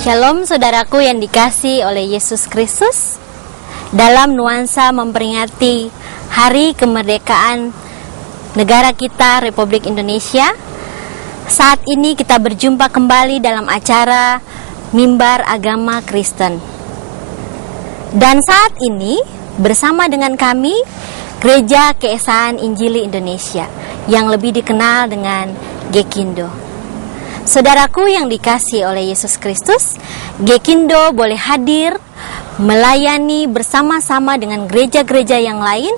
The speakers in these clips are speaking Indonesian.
Shalom saudaraku yang dikasihi oleh Yesus Kristus. Dalam nuansa memperingati Hari Kemerdekaan negara kita, Republik Indonesia, saat ini kita berjumpa kembali dalam acara Mimbar Agama Kristen. Dan saat ini bersama dengan kami Gereja Keesaan Injili Indonesia yang lebih dikenal dengan Gekindo. Saudaraku yang dikasihi oleh Yesus Kristus, Gekindo boleh hadir melayani bersama-sama dengan gereja-gereja yang lain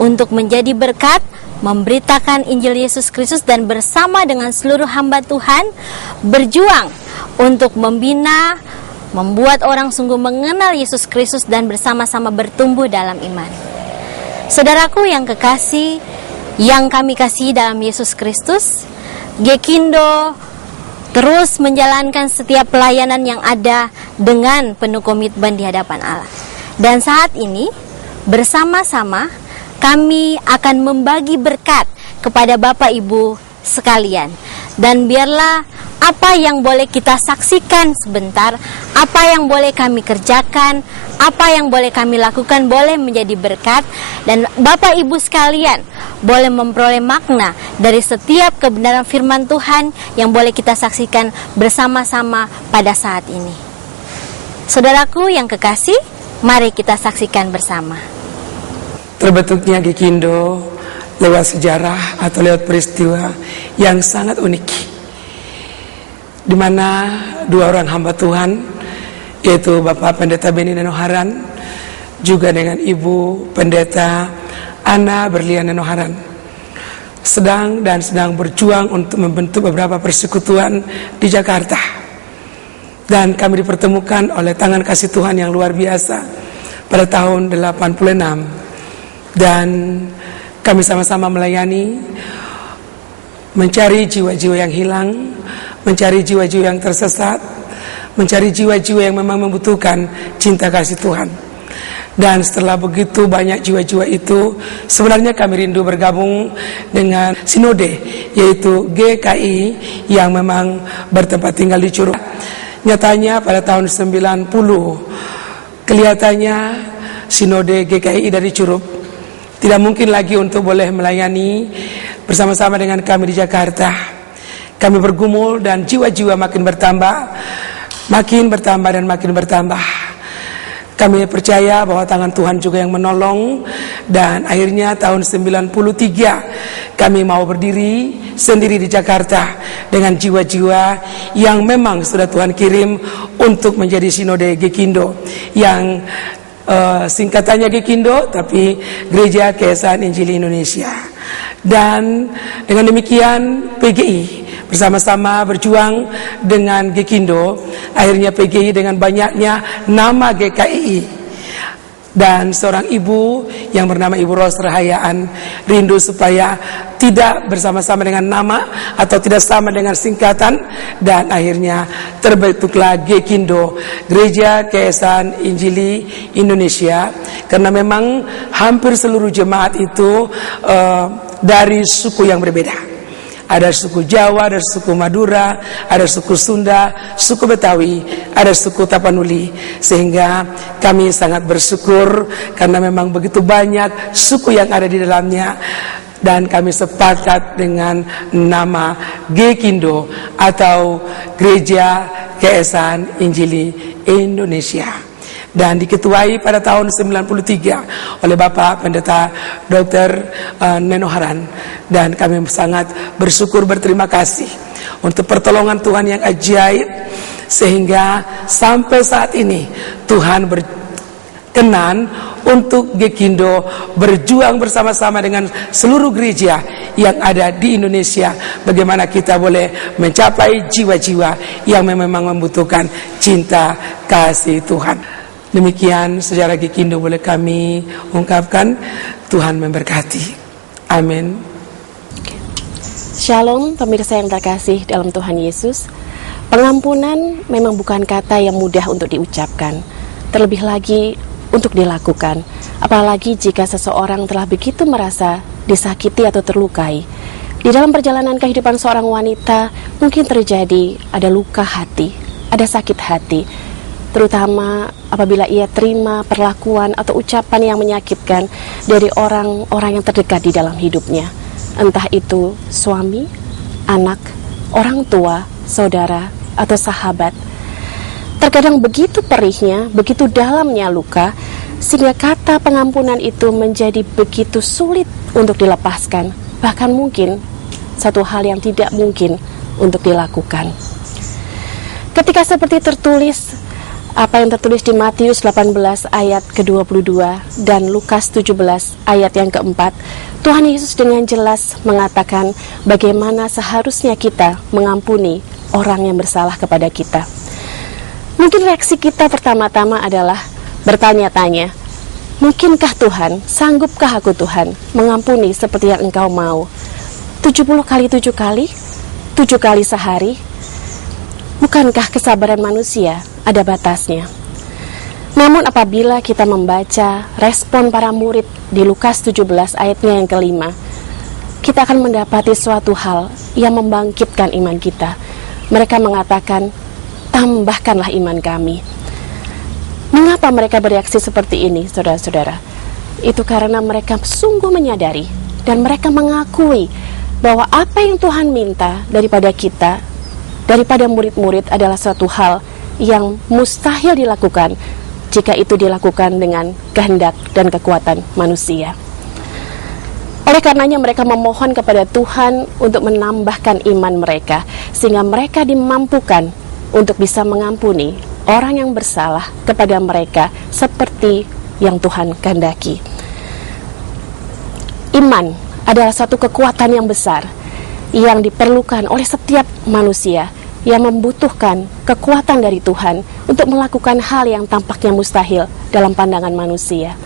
untuk menjadi berkat, memberitakan Injil Yesus Kristus, dan bersama dengan seluruh hamba Tuhan berjuang untuk membina, membuat orang sungguh mengenal Yesus Kristus dan bersama-sama bertumbuh dalam iman. Saudaraku yang kekasih, yang kami kasihi dalam Yesus Kristus, Gekindo terus menjalankan setiap pelayanan yang ada dengan penuh komitmen di hadapan Allah. Dan saat ini bersama-sama kami akan membagi berkat kepada Bapak Ibu sekalian. Dan biarlah apa yang boleh kita saksikan sebentar, apa yang boleh kami kerjakan, apa yang boleh kami lakukan boleh menjadi berkat. Dan Bapak Ibu sekalian boleh memperoleh makna dari setiap kebenaran firman Tuhan yang boleh kita saksikan bersama-sama pada saat ini. Saudaraku yang kekasih, mari kita saksikan bersama. Terbentuknya Gekindo lewat sejarah atau lewat peristiwa yang sangat unik, di mana dua orang hamba Tuhan, yaitu Bapak Pendeta Beni Nenoharan juga dengan Ibu Pendeta Ana Berlian Nenoharan sedang berjuang untuk membentuk beberapa persekutuan di Jakarta. Dan kami dipertemukan oleh tangan kasih Tuhan yang luar biasa pada tahun 86. Dan kami sama-sama melayani, mencari jiwa-jiwa yang hilang, mencari jiwa-jiwa yang tersesat, mencari jiwa-jiwa yang memang membutuhkan cinta kasih Tuhan. Dan setelah begitu banyak jiwa-jiwa itu, sebenarnya kami rindu bergabung dengan sinode, yaitu GKI yang memang bertempat tinggal di Curup. Nyatanya pada tahun 90 kelihatannya sinode GKI dari Curup tidak mungkin lagi untuk boleh melayani bersama-sama dengan kami di Jakarta. Kami bergumul dan jiwa-jiwa makin bertambah dan makin bertambah. Kami percaya bahwa tangan Tuhan juga yang menolong, dan akhirnya tahun 93 kami mau berdiri sendiri di Jakarta dengan jiwa-jiwa yang memang sudah Tuhan kirim untuk menjadi sinode Gekindo, yang singkatannya Gekindo tapi Gereja Keesaan Injili Indonesia. Dan dengan demikian PGI bersama-sama berjuang dengan Gekindo. Akhirnya PGI dengan banyaknya nama GKI. Dan seorang ibu yang bernama Ibu Ros Rahayaan rindu supaya tidak bersama-sama dengan nama atau tidak sama dengan singkatan. Dan akhirnya terbentuklah Gekindo, Gereja Keesaan Injili Indonesia. Karena memang hampir seluruh jemaat itu dari suku yang berbeda. Ada suku Jawa, ada suku Madura, ada suku Sunda, suku Betawi, ada suku Tapanuli. Sehingga kami sangat bersyukur karena memang begitu banyak suku yang ada di dalamnya. Dan kami sepakat dengan nama Gekindo atau Gereja Keesaan Injili Indonesia. Dan diketuai pada tahun 93 oleh Bapak Pendeta Dr. Nenoharan. Dan kami sangat bersyukur, berterima kasih untuk pertolongan Tuhan yang ajaib, sehingga sampai saat ini Tuhan berkenan untuk Gekindo berjuang bersama-sama dengan seluruh gereja yang ada di Indonesia. Bagaimana kita boleh mencapai jiwa-jiwa yang memang membutuhkan cinta kasih Tuhan. Demikian sejarah Gekindo boleh kami ungkapkan. Tuhan memberkati. Amin. Shalom pemirsa yang terkasih dalam Tuhan Yesus. Pengampunan memang bukan kata yang mudah untuk diucapkan, terlebih lagi untuk dilakukan. Apalagi jika seseorang telah begitu merasa disakiti atau terlukai. Di dalam perjalanan kehidupan seorang wanita mungkin terjadi ada luka hati, ada sakit hati, terutama apabila ia terima perlakuan atau ucapan yang menyakitkan dari orang-orang yang terdekat di dalam hidupnya. Entah itu suami, anak, orang tua, saudara, atau sahabat. Terkadang begitu perihnya, begitu dalamnya luka, sehingga kata pengampunan itu menjadi begitu sulit untuk dilepaskan. Bahkan mungkin satu hal yang tidak mungkin untuk dilakukan. Ketika seperti tertulis, apa yang tertulis di Matius 18 ayat ke-22 dan Lukas 17 ayat yang keempat, Tuhan Yesus dengan jelas mengatakan bagaimana seharusnya kita mengampuni orang yang bersalah kepada kita. Mungkin reaksi kita pertama-tama adalah bertanya-tanya, mungkinkah Tuhan, sanggupkah aku Tuhan mengampuni seperti yang Engkau mau? 70 kali 7 kali? 7 kali sehari? Bukankah kesabaran manusia ada batasnya? Namun apabila kita membaca respon para murid di Lukas 17 ayatnya yang kelima, kita akan mendapati suatu hal yang membangkitkan iman kita. Mereka mengatakan, tambahkanlah iman kami. Mengapa mereka bereaksi seperti ini, saudara-saudara? Itu karena mereka sungguh menyadari dan mereka mengakui bahwa apa yang Tuhan minta daripada kita, daripada murid-murid adalah suatu hal yang mustahil dilakukan jika itu dilakukan dengan kehendak dan kekuatan manusia. Oleh karenanya mereka memohon kepada Tuhan untuk menambahkan iman mereka, sehingga mereka dimampukan untuk bisa mengampuni orang yang bersalah kepada mereka seperti yang Tuhan kehendaki. Iman adalah satu kekuatan yang besar yang diperlukan oleh setiap manusia yang membutuhkan kekuatan dari Tuhan untuk melakukan hal yang tampaknya mustahil dalam pandangan manusia.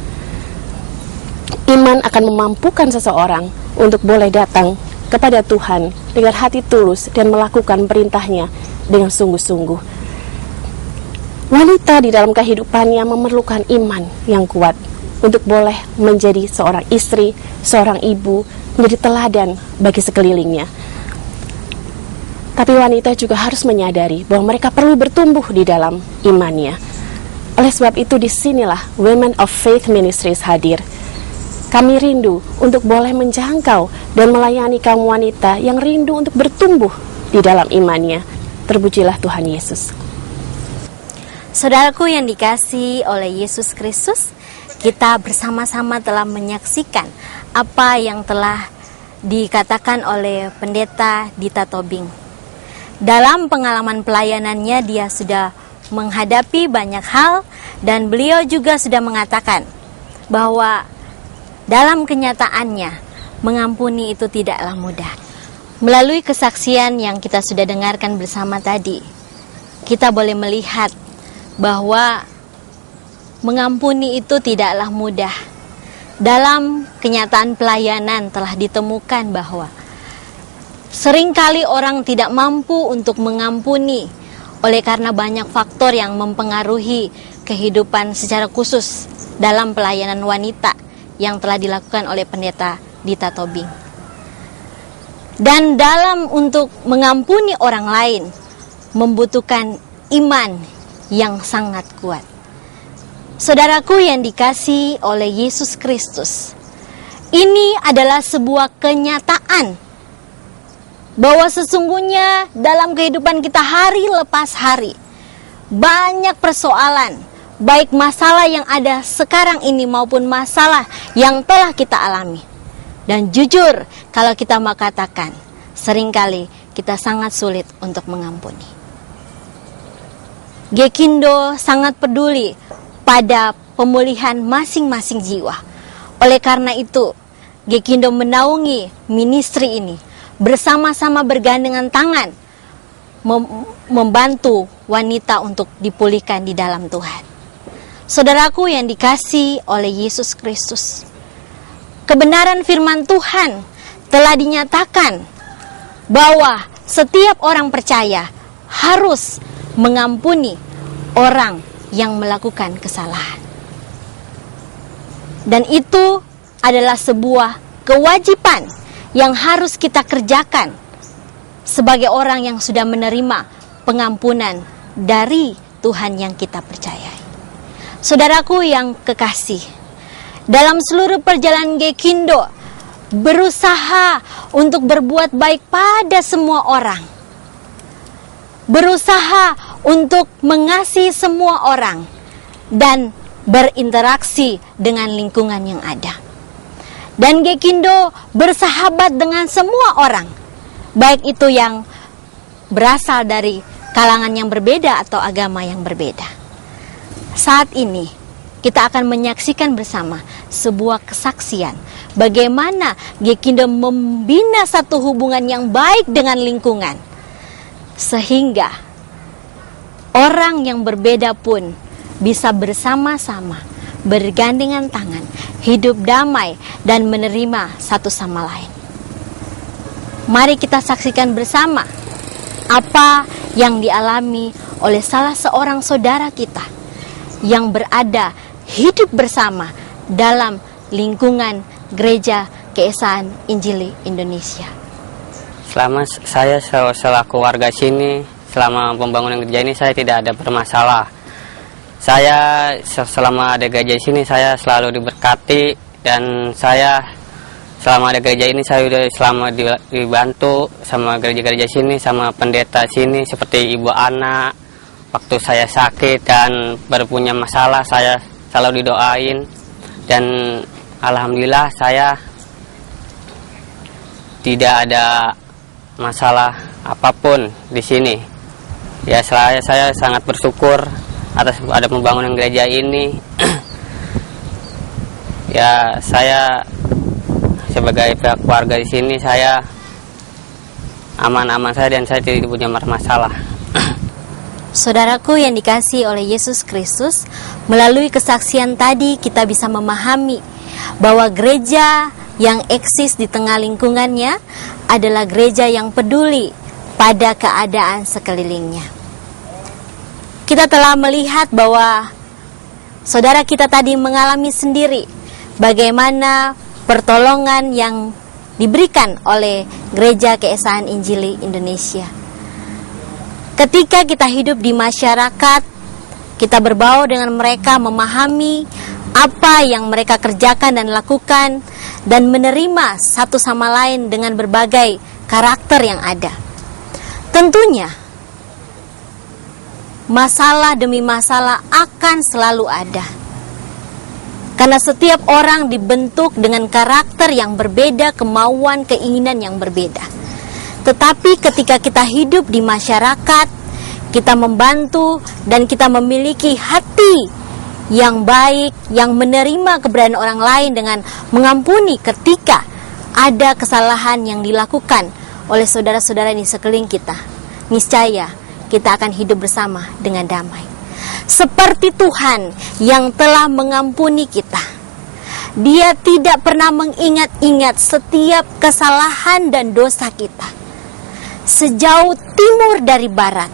Iman akan memampukan seseorang untuk boleh datang kepada Tuhan dengan hati tulus dan melakukan perintahnya dengan sungguh-sungguh. Wanita di dalam kehidupannya memerlukan iman yang kuat untuk boleh menjadi seorang istri, seorang ibu, menjadi teladan bagi sekelilingnya. Tapi wanita juga harus menyadari bahwa mereka perlu bertumbuh di dalam imannya. Oleh sebab itu disinilah Women of Faith Ministries hadir. Kami rindu untuk boleh menjangkau dan melayani kaum wanita yang rindu untuk bertumbuh di dalam imannya. Terpujilah Tuhan Yesus. Saudaraku yang dikasihi oleh Yesus Kristus, kita bersama-sama telah menyaksikan apa yang telah dikatakan oleh Pendeta Dita Tobing. Dalam pengalaman pelayanannya, dia sudah menghadapi banyak hal dan beliau juga sudah mengatakan bahwa dalam kenyataannya mengampuni itu tidaklah mudah. Melalui kesaksian yang kita sudah dengarkan bersama tadi, kita boleh melihat bahwa mengampuni itu tidaklah mudah. Dalam kenyataan pelayanan telah ditemukan bahwa seringkali orang tidak mampu untuk mengampuni oleh karena banyak faktor yang mempengaruhi kehidupan secara khusus dalam pelayanan wanita yang telah dilakukan oleh Pendeta Dita Tobing. Dan dalam untuk mengampuni orang lain membutuhkan iman yang sangat kuat. Saudaraku yang dikasihi oleh Yesus Kristus, ini adalah sebuah kenyataan bahwa sesungguhnya dalam kehidupan kita hari lepas hari banyak persoalan, baik masalah yang ada sekarang ini maupun masalah yang telah kita alami. Dan jujur, kalau kita mau katakan, seringkali kita sangat sulit untuk mengampuni. Gekindo sangat peduli pada pemulihan masing-masing jiwa. Oleh karena itu, Gekindo menaungi ministry ini, bersama-sama bergandengan tangan, membantu wanita untuk dipulihkan di dalam Tuhan. Saudaraku yang dikasihi oleh Yesus Kristus, kebenaran firman Tuhan telah dinyatakan bahwa setiap orang percaya harus mengampuni orang yang melakukan kesalahan. Dan itu adalah sebuah kewajiban yang harus kita kerjakan sebagai orang yang sudah menerima pengampunan dari Tuhan yang kita percayai. Saudaraku yang kekasih, dalam seluruh perjalanan Gekindo berusaha untuk berbuat baik pada semua orang, berusaha untuk mengasihi semua orang, dan berinteraksi dengan lingkungan yang ada. Dan Gekindo bersahabat dengan semua orang, baik itu yang berasal dari kalangan yang berbeda atau agama yang berbeda. Saat ini kita akan menyaksikan bersama sebuah kesaksian bagaimana Gekindo membina satu hubungan yang baik dengan lingkungan, sehingga orang yang berbeda pun bisa bersama-sama, bergandengan tangan, hidup damai dan menerima satu sama lain. Mari kita saksikan bersama apa yang dialami oleh salah seorang saudara kita yang berada hidup bersama dalam lingkungan Gereja Keesaan Injili Indonesia. Selama saya selaku warga sini, selama pembangunan gereja ini saya tidak ada bermasalah. Saya selama ada gereja sini saya selalu diberkati, dan saya selama ada gereja ini saya sudah selama dibantu sama gereja-gereja sini, sama pendeta sini seperti Ibu Ana. Waktu saya sakit dan baru punya masalah, saya selalu didoain, dan alhamdulillah saya tidak ada masalah apapun di sini. Ya, saya sangat bersyukur atas ada pembangunan gereja ini. Ya, saya sebagai pihak keluarga di sini saya aman-aman saja dan saya tidak punya masalah. Saudaraku yang dikasihi oleh Yesus Kristus, melalui kesaksian tadi kita bisa memahami bahwa gereja yang eksis di tengah lingkungannya adalah gereja yang peduli pada keadaan sekelilingnya. Kita telah melihat bahwa saudara kita tadi mengalami sendiri bagaimana pertolongan yang diberikan oleh Gereja Keesaan Injili Indonesia. Ketika kita hidup di masyarakat, kita berbaur dengan mereka, memahami apa yang mereka kerjakan dan lakukan, dan menerima satu sama lain dengan berbagai karakter yang ada. Tentunya, masalah demi masalah akan selalu ada. Karena setiap orang dibentuk dengan karakter yang berbeda, kemauan, keinginan yang berbeda. Tetapi ketika kita hidup di masyarakat, kita membantu dan kita memiliki hati yang baik, yang menerima keberadaan orang lain dengan mengampuni ketika ada kesalahan yang dilakukan oleh saudara-saudara di sekeliling kita. Niscaya kita akan hidup bersama dengan damai. Seperti Tuhan yang telah mengampuni kita. Dia tidak pernah mengingat-ingat setiap kesalahan dan dosa kita. Sejauh timur dari barat,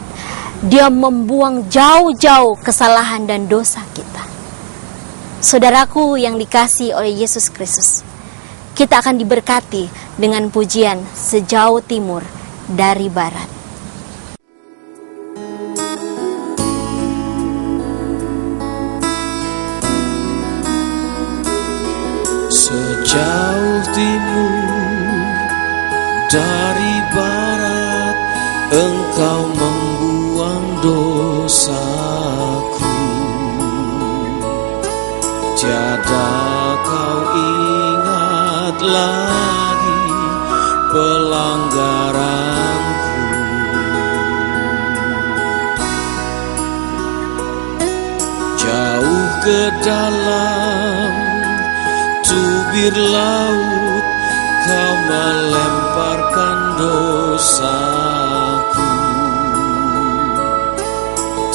Dia membuang jauh-jauh kesalahan dan dosa kita. Saudaraku yang dikasihi oleh Yesus Kristus, kita akan diberkati dengan pujian sejauh timur dari barat. Sejauh timur dari barat, Engkau membuang dosaku. Tiada Kau ingat lagi pelanggaranku. Jauh ke dalam tubir laut, Kau melemparkan dosaku.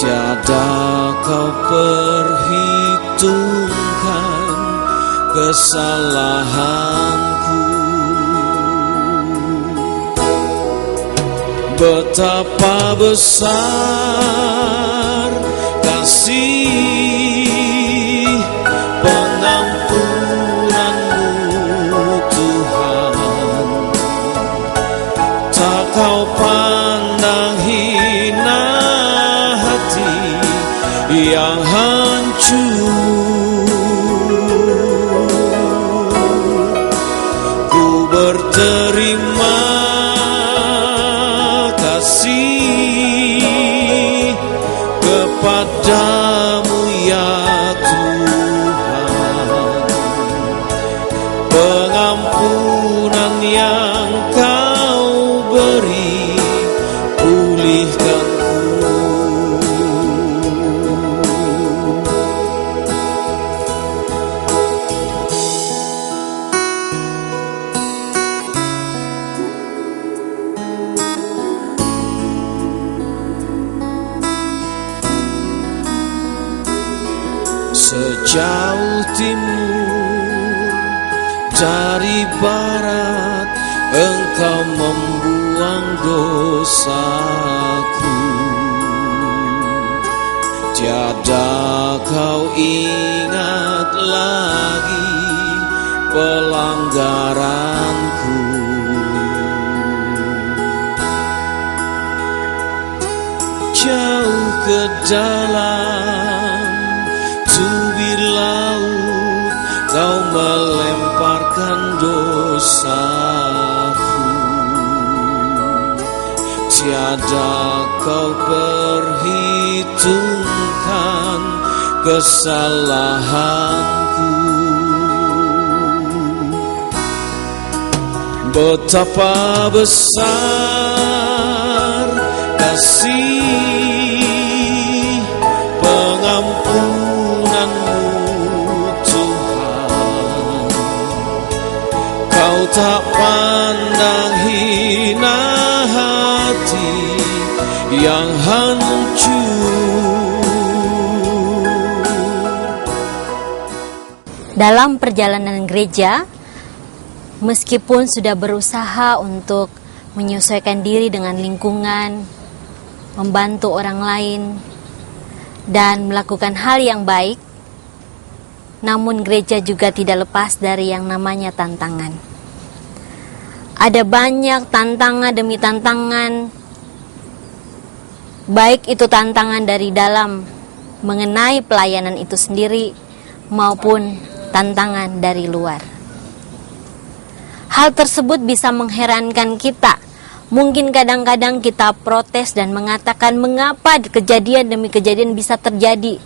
Tiada Kau perhitungkan kesalahanku. Betapa besar kasih pengampunan-Mu Tuhan. Tak Kau pandang hina timur, dari barat Engkau membuang dosaku. Tiada Kau ingat lagi pelanggaranku. Jauh ke dalam tubir laut Kau melemparkan dosaku. Tiada Kau perhitungkan kesalahanku. Betapa besar kasih pengampunan-Mu Tuhan. Kau tak pandang hina hati yang hancur. Dalam perjalanan gereja, meskipun sudah berusaha untuk menyesuaikan diri dengan lingkungan, membantu orang lain, dan melakukan hal yang baik, namun gereja juga tidak lepas dari yang namanya tantangan. Ada banyak tantangan demi tantangan, baik itu tantangan dari dalam mengenai pelayanan itu sendiri, maupun tantangan dari luar. Hal tersebut bisa mengherankan kita. Mungkin kadang-kadang kita protes dan mengatakan mengapa kejadian demi kejadian bisa terjadi,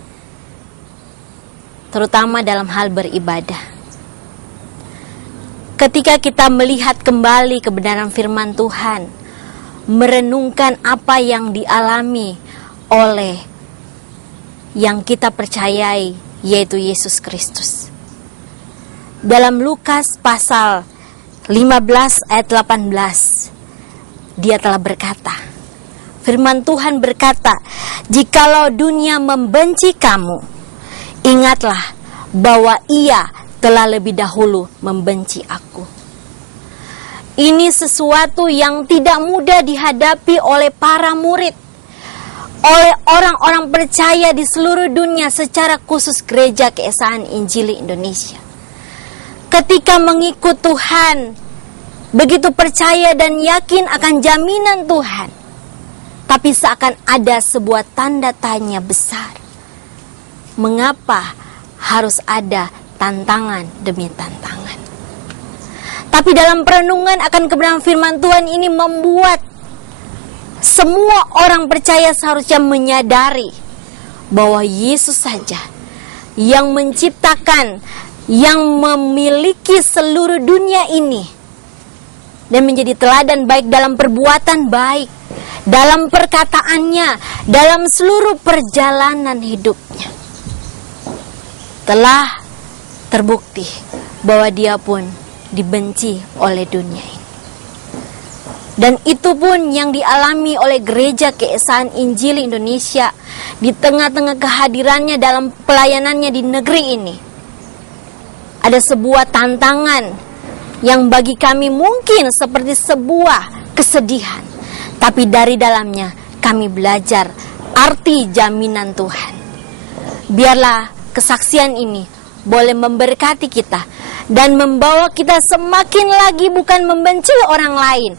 terutama dalam hal beribadah. Ketika kita melihat kembali kebenaran firman Tuhan, merenungkan apa yang dialami oleh yang kita percayai, yaitu Yesus Kristus. Dalam Lukas pasal 15 ayat 18, Dia telah berkata, firman Tuhan berkata, "Jikalau dunia membenci kamu, ingatlah bahwa ia telah lebih dahulu membenci aku." Ini sesuatu yang tidak mudah dihadapi oleh para murid, oleh orang-orang percaya di seluruh dunia, secara khusus Gereja Keesaan Injili Indonesia. Ketika mengikut Tuhan, begitu percaya dan yakin akan jaminan Tuhan, tapi seakan ada sebuah tanda tanya besar. Mengapa harus ada tantangan demi tantangan? Tapi dalam perenungan akan kebenaran firman Tuhan ini membuat semua orang percaya seharusnya menyadari bahwa Yesus saja yang menciptakan, yang memiliki seluruh dunia ini, dan menjadi teladan baik dalam perbuatan baik, dalam perkataannya, dalam seluruh perjalanan hidupnya. Telah terbukti bahwa Dia pun dibenci oleh dunia ini. Dan itu pun yang dialami oleh Gereja Keesaan Injili Indonesia di tengah-tengah kehadirannya dalam pelayanannya di negeri ini. Ada sebuah tantangan yang bagi kami mungkin seperti sebuah kesedihan, tapi dari dalamnya kami belajar arti jaminan Tuhan. Biarlah kesaksian ini boleh memberkati kita dan membawa kita semakin lagi bukan membenci orang lain,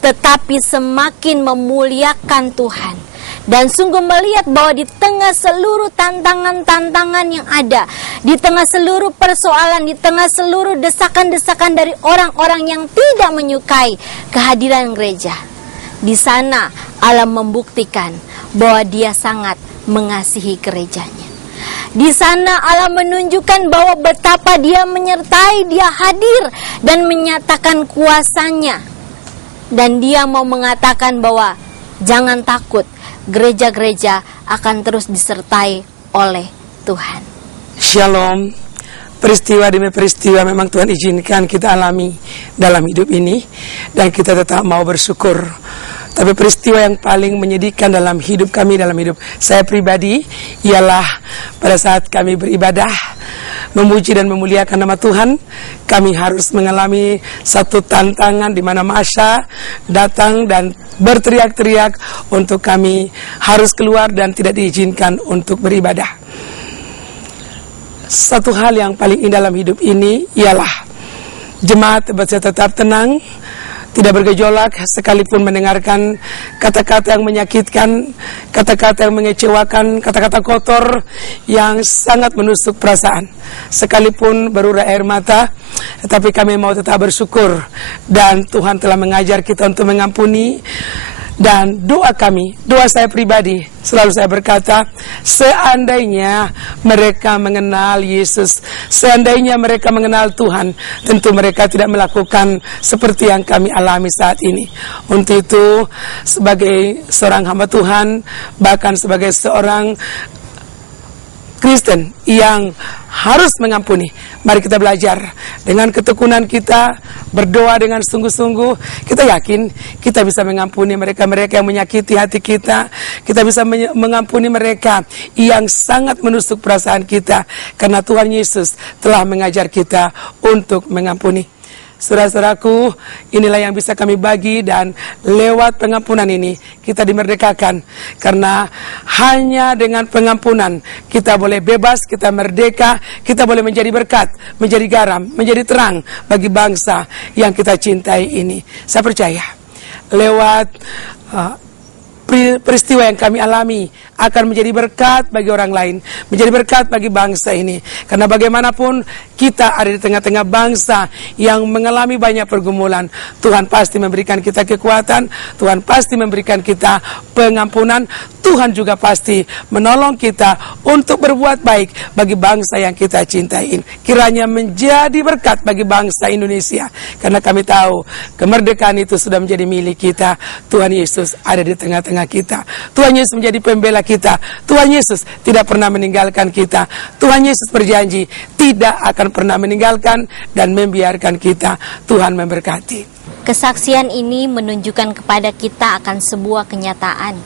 tetapi semakin memuliakan Tuhan. Dan sungguh melihat bahwa di tengah seluruh tantangan-tantangan yang ada, di tengah seluruh persoalan, di tengah seluruh desakan-desakan dari orang-orang yang tidak menyukai kehadiran gereja, di sana Allah membuktikan bahwa Dia sangat mengasihi gerejanya. Di sana Allah menunjukkan bahwa betapa Dia menyertai, Dia hadir dan menyatakan kuasanya. Dan Dia mau mengatakan bahwa jangan takut, gereja-gereja akan terus disertai oleh Tuhan. Shalom. Peristiwa demi peristiwa memang Tuhan izinkan kita alami dalam hidup ini, dan kita tetap mau bersyukur. Tapi peristiwa yang paling menyedihkan dalam hidup kami, dalam hidup saya pribadi, ialah pada saat kami beribadah memuji dan memuliakan nama Tuhan, kami harus mengalami satu tantangan di mana masa datang dan berteriak-teriak untuk kami harus keluar dan tidak diizinkan untuk beribadah. Satu hal yang paling indah dalam hidup ini ialah jemaat bisa tetap tenang, tidak bergejolak sekalipun mendengarkan kata-kata yang menyakitkan, kata-kata yang mengecewakan, kata-kata kotor yang sangat menusuk perasaan. Sekalipun berurai air mata, tetapi kami mau tetap bersyukur, dan Tuhan telah mengajar kita untuk mengampuni. Dan doa kami, doa saya pribadi, selalu saya berkata, seandainya mereka mengenal Yesus, seandainya mereka mengenal Tuhan, tentu mereka tidak melakukan seperti yang kami alami saat ini. Untuk itu, sebagai seorang hamba Tuhan, bahkan sebagai seorang Kristen yang harus mengampuni, mari kita belajar dengan ketekunan kita, berdoa dengan sungguh-sungguh. Kita yakin kita bisa mengampuni mereka-mereka yang menyakiti hati kita. Kita bisa mengampuni mereka yang sangat menusuk perasaan kita, karena Tuhan Yesus telah mengajar kita untuk mengampuni. Saudara-saudaraku, inilah yang bisa kami bagi, dan lewat pengampunan ini kita dimerdekakan. Karena hanya dengan pengampunan kita boleh bebas, kita merdeka, kita boleh menjadi berkat, menjadi garam, menjadi terang bagi bangsa yang kita cintai ini. Saya percaya lewat peristiwa yang kami alami akan menjadi berkat bagi orang lain, menjadi berkat bagi bangsa ini. Karena bagaimanapun kita ada di tengah-tengah bangsa yang mengalami banyak pergumulan, Tuhan pasti memberikan kita kekuatan, Tuhan pasti memberikan kita pengampunan, Tuhan juga pasti menolong kita untuk berbuat baik bagi bangsa yang kita cintai. Kiranya menjadi berkat bagi bangsa Indonesia, karena kami tahu kemerdekaan itu sudah menjadi milik kita. Tuhan Yesus ada di tengah-tengah kita. Tuhan Yesus menjadi pembela kita. Tuhan Yesus tidak pernah meninggalkan kita. Tuhan Yesus berjanji tidak akan pernah meninggalkan dan membiarkan kita. Tuhan memberkati. Kesaksian ini menunjukkan kepada kita akan sebuah kenyataan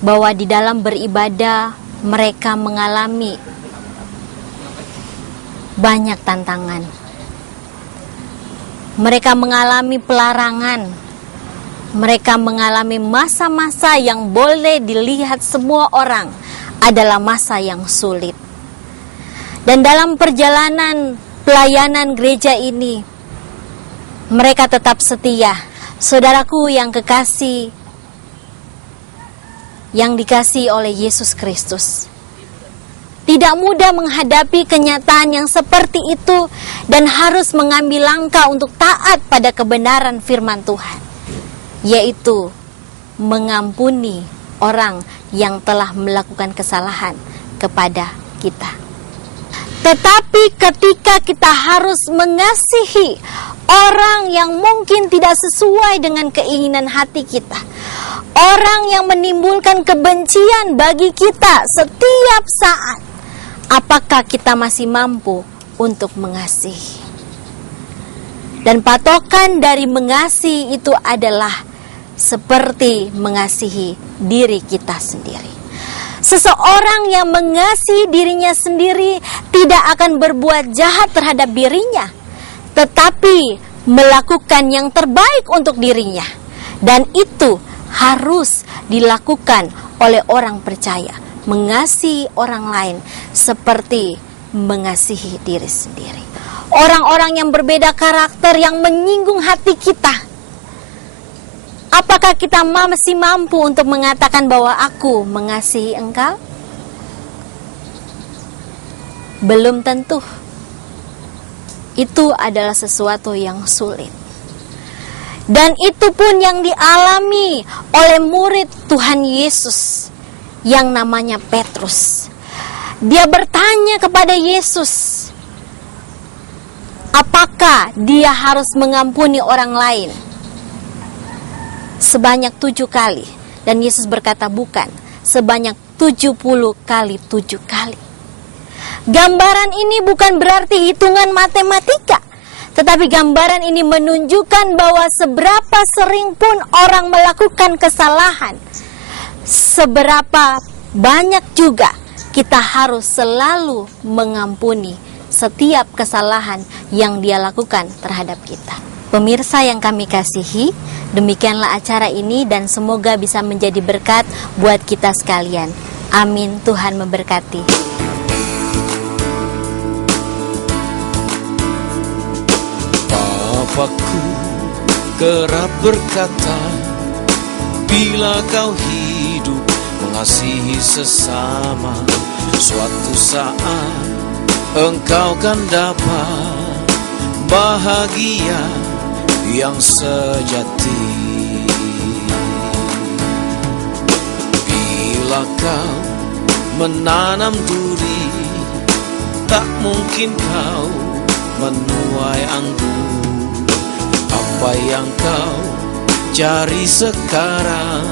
bahwa di dalam beribadah mereka mengalami banyak tantangan. Mereka mengalami pelarangan. Mereka mengalami masa-masa yang boleh dilihat semua orang adalah masa yang sulit. Dan dalam perjalanan pelayanan gereja ini, mereka tetap setia. Saudaraku yang kekasih, yang dikasihi oleh Yesus Kristus, tidak mudah menghadapi kenyataan yang seperti itu dan harus mengambil langkah untuk taat pada kebenaran firman Tuhan, yaitu mengampuni orang yang telah melakukan kesalahan kepada kita. Tetapi ketika kita harus mengasihi orang yang mungkin tidak sesuai dengan keinginan hati kita, orang yang menimbulkan kebencian bagi kita setiap saat, apakah kita masih mampu untuk mengasihi? Dan patokan dari mengasihi itu adalah seperti mengasihi diri kita sendiri. Seseorang yang mengasihi dirinya sendiri tidak akan berbuat jahat terhadap dirinya, tetapi melakukan yang terbaik untuk dirinya. Dan itu harus dilakukan oleh orang percaya. Mengasihi orang lain seperti mengasihi diri sendiri. Orang-orang yang berbeda karakter yang menyinggung hati kita, apakah kita masih mampu untuk mengatakan bahwa aku mengasihi engkau? Belum tentu. Itu adalah sesuatu yang sulit. Dan itu pun yang dialami oleh murid Tuhan Yesus yang namanya Petrus. Dia bertanya kepada Yesus, apakah dia harus mengampuni orang lain? Sebanyak 7 kali. Dan Yesus berkata bukan, sebanyak 70 kali 7 kali. Gambaran ini bukan berarti hitungan matematika, tetapi gambaran ini menunjukkan bahwa seberapa sering pun orang melakukan kesalahan, seberapa banyak juga kita harus selalu mengampuni setiap kesalahan yang Dia lakukan terhadap kita. Pemirsa yang kami kasihi, demikianlah acara ini dan semoga bisa menjadi berkat buat kita sekalian. Amin. Tuhan memberkati. Bapakku kerap berkata, bila kau hidup mengasihi sesama, suatu saat engkau kan dapat bahagia yang sejati. Bila kau menanam duri, tak mungkin kau menuai anggur. Apa yang kau cari sekarang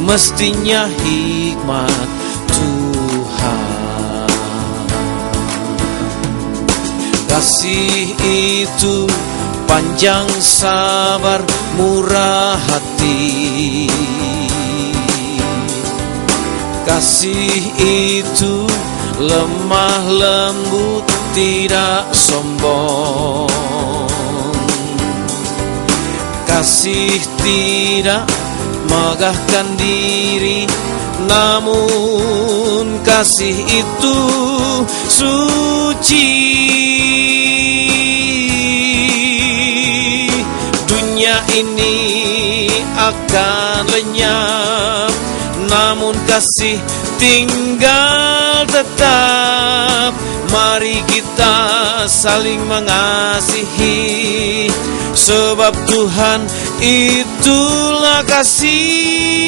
mestinya hikmat Tuhan. Kasih itu panjang sabar murah hati. Kasih itu lemah lembut tidak sombong. Kasih tidak megahkan diri, namun kasih itu suci. Dunia ini akan lenyap, namun kasih tinggal tetap. Mari kita saling mengasihi, sebab Tuhan itulah kasih.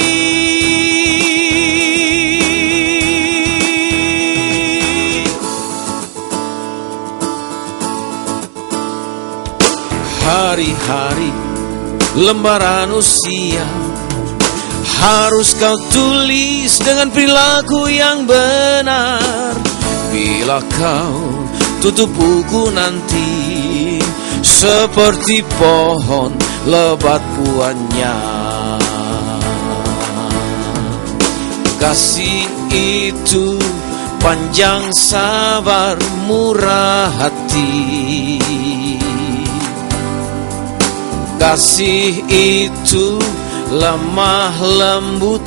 Hari-hari lembaran usia harus kau tulis dengan perilaku yang benar. Bila kau tutup buku nanti, seperti pohon lebat buahnya. Kasih itu panjang sabar murah hati. Kasih itu lemah lembut